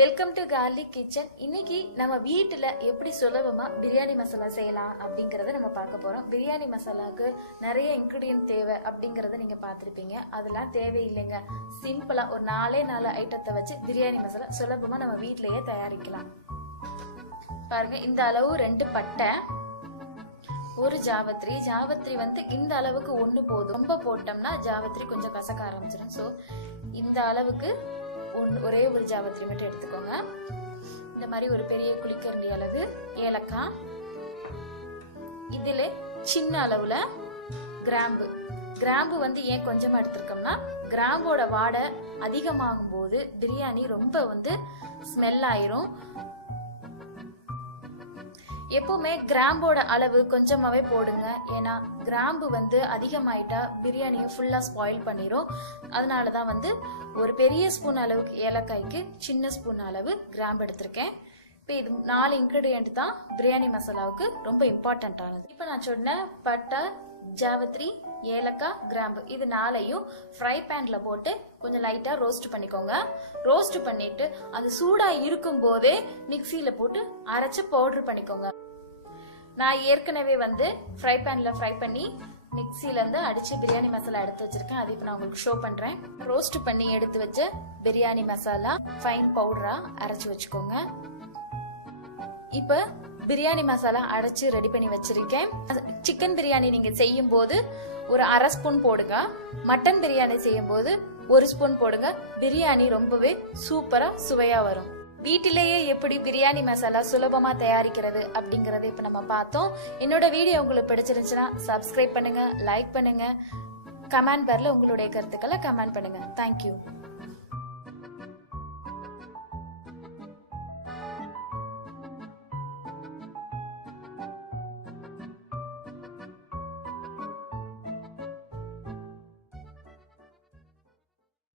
Welcome to garlic kitchen. இன்னைக்கு நம்ம வீட்டுல எப்படி சுலபமா பிரியாணி மசாலா செய்யலாம் அப்படிங்கறத நம்ம பார்க்க போறோம். பிரியாணி மசாலாக்கு நிறைய இன்கிரிடியன்ட் தேவை அப்படிங்கறத நீங்க பார்த்திருப்பீங்க. அதெல்லாம் தேவையில்லைங்க. சிம்பிளா ஒரு 4 ஐட்டத்தை வச்சு பிரியாணி மசாலா சுலபமா நம்ம வீட்லயே தயாரிக்கலாம். பாருங்க, இந்த அளவு 2 பட்டை, ஒரு ஜாவத்ரி. ஜாவத்ரி இந்த அளவுக்கு 1 போதும். ரொம்ப போட்டோம்னா ஜாவத்ரி கொஞ்சம் கசக்க ஆரம்பிச்சிடும். ஸோ இந்த அளவுக்கு ஒரே ஒரு ஜாவத்ரி மட்டும் எடுத்துக்கோங்க. இந்த மாதிரி ஒரு பெரிய குழிக்கரண்டி அளவு ஏலக்காய், இதுல சின்ன அளவுல கிராம்பு. கிராம்பு ஏன் கொஞ்சமா எடுத்திருக்கோம்னா, கிராம்போட வாடை அதிகமாகும் போது பிரியாணி ரொம்ப ஸ்மெல் ஆயிரும். எப்பவுமே கிராம்போட அளவு கொஞ்சமாவே போடுங்க. ஏன்னா கிராம்பு அதிகமாயிட்டா பிரியாணியை ஃபுல்லா ஸ்பாயில் பண்ணிரும். அதனாலதான் ஒரு பெரிய ஸ்பூன் அளவுக்கு ஏலக்காய்க்கு சின்ன ஸ்பூன் அளவு கிராம்பு எடுத்திருக்கேன். இப்போ இது 4 இன்கிரிடியன்ட் தான் பிரியாணி மசாலாவுக்கு ரொம்ப இம்பார்ட்டன்ட் ஆனது. இப்போ நான் சொன்ன பட்டை, ஜாவத்ரி, ஏலக்காய், கிராம்பு இது 4ஐயும் ஃப்ரை பேன்ல போட்டு கொஞ்சம் லைட்டா ரோஸ்ட் பண்ணிக்கோங்க. ரோஸ்ட் பண்ணிட்டு அது சூடா இருக்கும் போதே மிக்சியில போட்டு அரைச்சு பவுடர் பண்ணிக்கோங்க. நான் ஏற்கனவே ஃப்ரை பேன்ல ஃப்ரை பண்ணி மிக்சில இருந்து அடிச்சு பிரியாணி மசாலா எடுத்து வச்சிருக்கேன். அது இப்போ நான் உங்களுக்கு ஷோ பண்றேன். ரோஸ்ட் பண்ணி எடுத்து வச்ச பிரியாணி மசாலா ஃபைன் பவுடரா அரைச்சு வச்சுக்கோங்க. இப்ப பிரியாணி மசாலா அரைச்சு ரெடி பண்ணி வச்சிருக்கேன். சிக்கன் பிரியாணி நீங்க செய்யும் போது ஒரு 1/2 ஸ்பூன் போடுங்க. மட்டன் பிரியாணி செய்யும் போது 1 ஸ்பூன் போடுங்க. பிரியாணி ரொம்பவே சூப்பரா சுவையா வரும். வீட்டிலேயே எப்படி பிரியாணி மசாலா சுலபமா தயாரிக்கிறது அப்படிங்கறத இப்ப நம்ம பார்த்தோம். என்னோட வீடியோ உங்களுக்கு பிடிச்சிருந்துச்சுன்னா சப்ஸ்கிரைப் பண்ணுங்க, லைக் பண்ணுங்க, கமெண்ட் பார்ல உங்களுடைய கருத்துக்களை கமெண்ட் பண்ணுங்க. தேங்க்யூ.